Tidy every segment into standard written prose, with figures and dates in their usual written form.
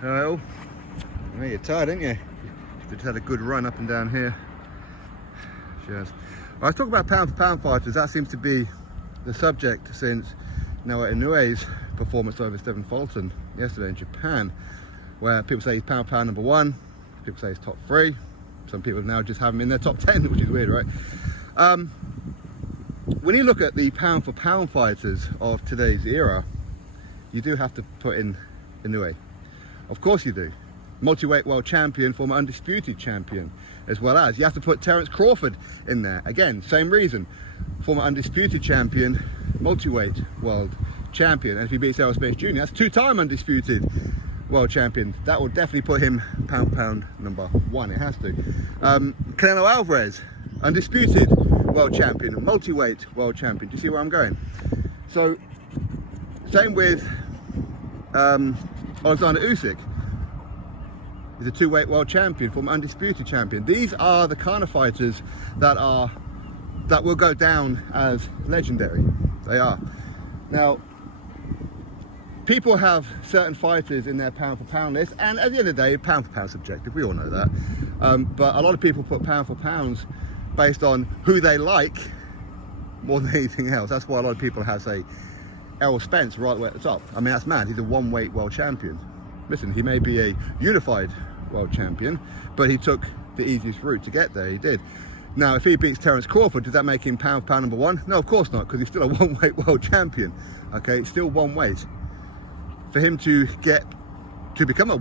Well, you're tired, aren't you? You've just had a good run up and down here. Cheers. I was talking about pound for pound fighters. That seems to be the subject since Naoya Inoue's performance over Stephen Fulton yesterday in Japan, where people say he's pound for pound #1, people say he's top 3, some people now just have him in their top 10, which is weird, right? When you look at the pound for pound fighters of today's era, you do have to put in Inoue. Of course you do. Multi-weight world champion, former undisputed champion, as well as you have to put Terence Crawford in there. Again, same reason. Former undisputed champion, multi-weight world champion. And if he beats Errol Spence Jr., that's two-time undisputed world champion. That will definitely put him pound for pound #1. It has to. Canelo Alvarez, undisputed world champion, multi-weight world champion. Do you see where I'm going? So, same with Oleksandr Usyk. He's a 2-weight world champion, former undisputed champion. These are the kind of fighters that will go down as legendary. They are. Now, people have certain fighters in their pound for pound list, and at the end of the day, pound for pound subjective. We all know that. But a lot of people put pound for pounds based on who they like more than anything else. That's why a lot of people have, say, Errol Spence right the way at the top. I mean, that's mad. He's a 1-weight world champion. Listen, he may be a unified world champion, but he took the easiest route to get there. He did. Now, if he beats Terence Crawford, does that make him pound for pound #1? No, of course not, because he's still a 1-weight world champion. Okay, it's still 1 weight. For him to become a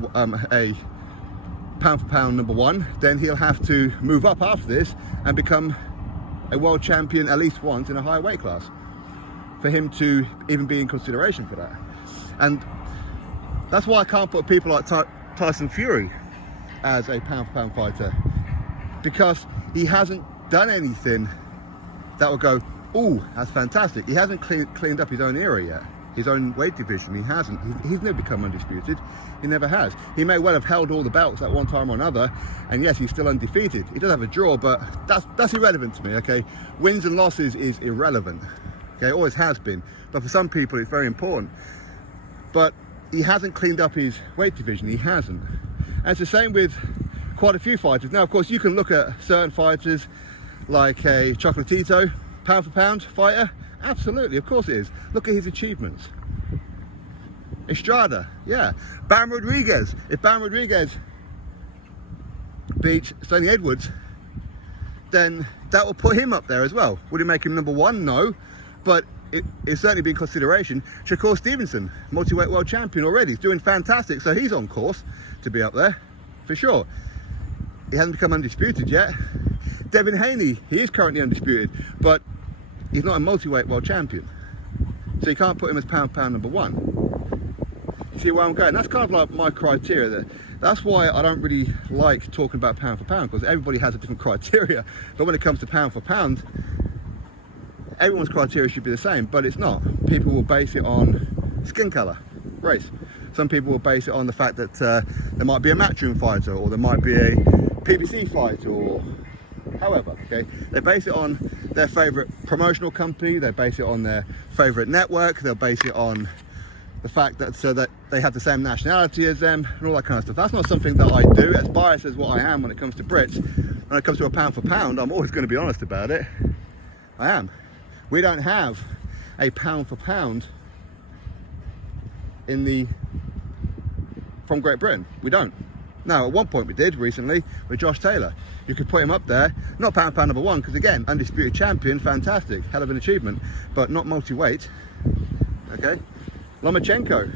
pound for pound #1, then he'll have to move up after this and become a world champion at least once in a higher weight class, for him to even be in consideration for that. And that's why I can't put people like Tyson Fury as a pound for pound fighter, because he hasn't done anything that will go, oh, that's fantastic. He hasn't cleaned up his own era yet, his own weight division. He hasn't. He's never become undisputed. He never has. He may well have held all the belts at one time or another, and yes, he's still undefeated. He does have a draw, but that's irrelevant to me, okay? Wins and losses is irrelevant. Okay, it always has been. But for some people, it's very important. But he hasn't cleaned up his weight division. He hasn't. And it's the same with quite a few fighters. Now, of course, you can look at certain fighters like a Chocolatito, pound for pound fighter. Absolutely, of course it is. Look at his achievements. Estrada, yeah. Bam Rodriguez. If Bam Rodriguez beats Sonny Edwards, then that will put him up there as well. Would it make him #1? No. But it's certainly been consideration. Shakur Stevenson, multi-weight world champion already. He's doing fantastic, so he's on course to be up there, for sure. He hasn't become undisputed yet. Devin Haney, he is currently undisputed, but he's not a multi-weight world champion. So you can't put him as pound for pound #1. You see where I'm going? That's kind of like my criteria. That's why I don't really like talking about pound for pound, because everybody has a different criteria. But when it comes to pound for pound, everyone's criteria should be the same, but it's not. People will base it on skin color, race. Some people will base it on the fact that there might be a matchroom fighter, or there might be a PBC fighter, or however, okay? They base it on their favorite promotional company, they base it on their favorite network, they'll base it on the fact that that they have the same nationality as them, and all that kind of stuff. That's not something that I do, as biased as what I am when it comes to Brits. When it comes to a pound for pound, I'm always going to be honest about it. I am. We don't have a pound for pound from Great Britain. We don't. Now, at one point we did recently with Josh Taylor. You could put him up there, not pound for pound #1, because again, undisputed champion, fantastic, hell of an achievement, but not multi-weight. Okay? Lomachenko.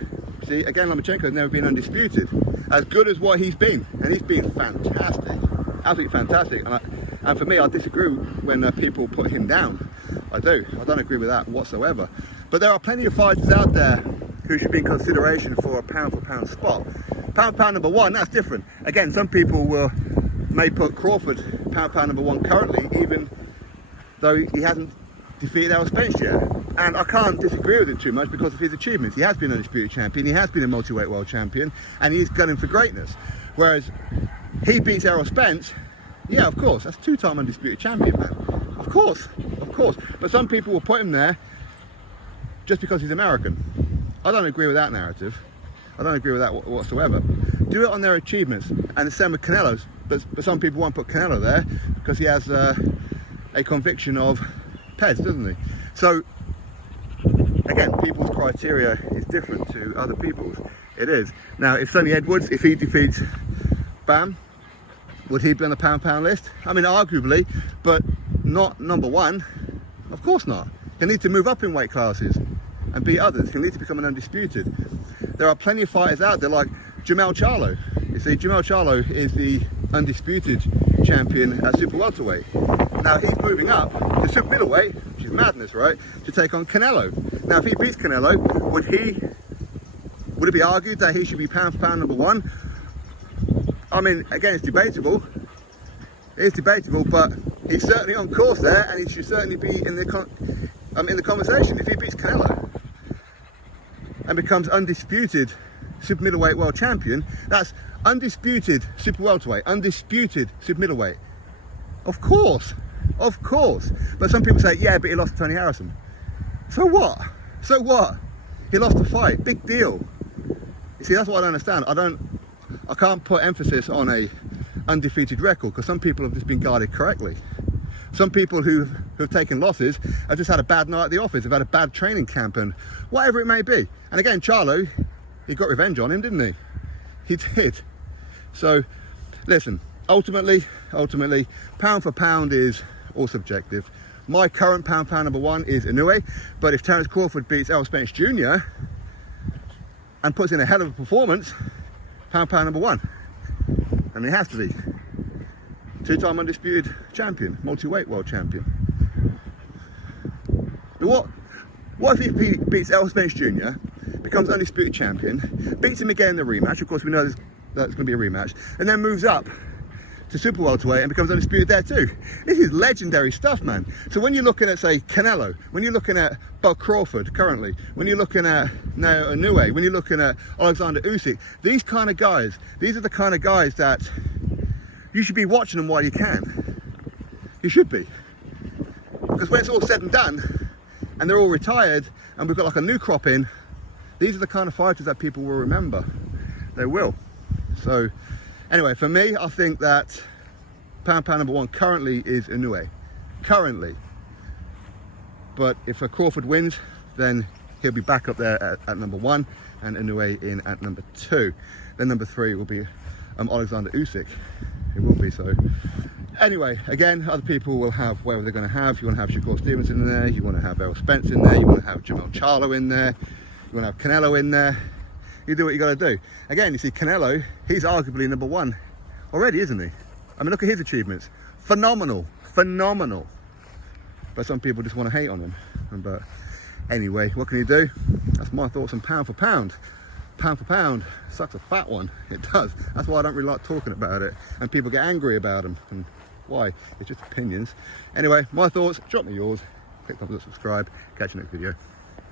See, again, Lomachenko has never been undisputed. As good as what he's been, and he's been fantastic, absolutely fantastic. And for me, I disagree when people put him down. I do. I don't agree with that whatsoever. But there are plenty of fighters out there who should be in consideration for a pound for pound spot. Pound for pound #1, that's different. Again, some people may put Crawford pound for pound #1 currently, even though he hasn't defeated Errol Spence yet. And I can't disagree with it too much because of his achievements. He has been an undisputed champion, he has been a multi-weight world champion, and he's gunning for greatness. Whereas he beats Errol Spence, yeah, of course, that's two-time undisputed champion, man. Of course. But some people will put him there just because he's American. I don't agree with that narrative. I don't agree with that whatsoever. Do it on their achievements, and the same with Canelo's. But some people won't put Canelo there because he has a conviction of Pez, doesn't he? So again, people's criteria is different to other people's. It is. Now, if Sonny Edwards, if he defeats Bam, would he be on the pound list? I mean, arguably, but not number one. Of course not. He'll need to move up in weight classes and beat others. He'll need to become an undisputed. There are plenty of fighters out there like Jermell Charlo. You see, Jermell Charlo is the undisputed champion at super welterweight. Now he's moving up to super middleweight, which is madness, right? To take on Canelo. Now, if he beats Canelo, would it be argued that he should be pound for pound number one? I mean, again, it's debatable. It is debatable, but he's certainly on course there, and he should certainly be in the conversation. If he beats Canelo and becomes undisputed super middleweight world champion, that's undisputed super welterweight, undisputed super middleweight. Of course. But some people say, yeah, but he lost to Tony Harrison. So what? So what? He lost a fight. Big deal. You see, that's what I don't understand. I can't put emphasis on a undefeated record because some people have just been guarded correctly. Some people who've taken losses have just had a bad night at the office, have had a bad training camp and whatever it may be. And again, Charlo, he got revenge on him, didn't he? He did. So, listen, ultimately, pound for pound is all subjective. My current pound for pound number one is Inoue, but if Terence Crawford beats Errol Spence Jr. and puts in a hell of a performance, pound for pound number one. And he has to be. Two-time undisputed champion, multi-weight world champion. But what if he beats Errol Spence Jr., becomes undisputed champion, beats him again in the rematch, of course we know that's going to be a rematch, and then moves up to super welterweight and becomes undisputed there too. This is legendary stuff, man. So when you're looking at, say, Canelo, when you're looking at Bud Crawford currently, when you're looking at Naoya Inoue, when you're looking at Oleksandr Usyk, these kind of guys, these are the kind of guys that you should be watching them while you can. You should be. Because when it's all said and done, and they're all retired, and we've got like a new crop in, these are the kind of fighters that people will remember. They will. So, anyway, for me, I think that pound for pound number one currently is Inoue. Currently. But if Crawford wins, then he'll be back up there at number one, and Inoue in at number two. Then number three will be Oleksandr Usyk. It will be so. Anyway, again, other people will have whatever they're going to have. You want to have Shakur Stevenson in there, you want to have Errol Spence in there, you want to have Jermell Charlo in there, you want to have Canelo in there. You do what you got to do. Again, you see Canelo, he's arguably number one already, isn't he? I mean, look at his achievements. Phenomenal. But some people just want to hate on him. But anyway, what can you do? That's my thoughts on pound for pound. Pound for pound sucks a fat one. It does. That's why I don't really like talking about it. And people get angry about them. And why? It's just opinions. Anyway, my thoughts. Drop me yours. Click thumbs up, subscribe. Catch you next video.